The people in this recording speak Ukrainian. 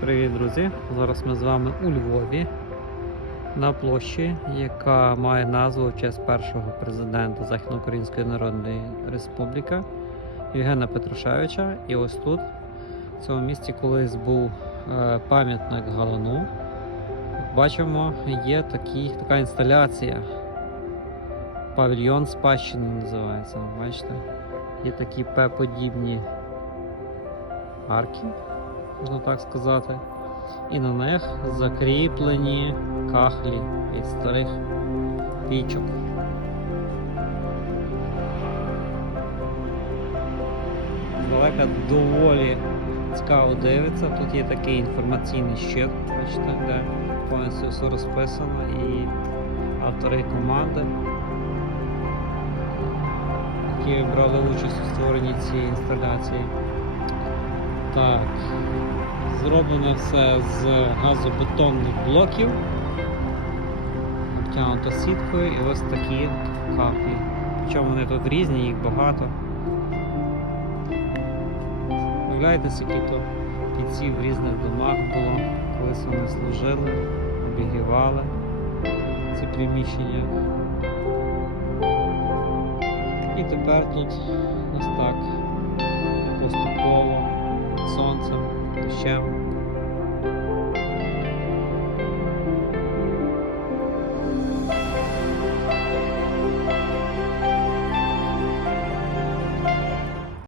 Привіт, друзі! Зараз ми з вами у Львові на площі, яка має назву в честь першого президента Західноукраїнської Народної Республіки Євгена Петрушевича. І ось тут, в цьому місті, колись був е, пам'ятник Галану. Бачимо, є такі, така інсталяція. Павільйон спадщини називається. Бачите? Є такі П-подібні арки можна так сказати. І на них закріплені кахлі від старих пічок. Здалека доволі цікаво дивиться. Тут є такий інформаційний щит, бачите, де повністю все розписано і автори команди, які брали участь у створенні цієї інсталяції. Так, зроблено все з газобетонних блоків, обтягнуто сіткою і ось такі каплі. Причому вони тут різні, їх багато. Уявляєте, скільки то бійців в різних домах було, колись вони служили, обігрівали ці приміщення. І тепер тут ось так поступово Johnson, The Shell,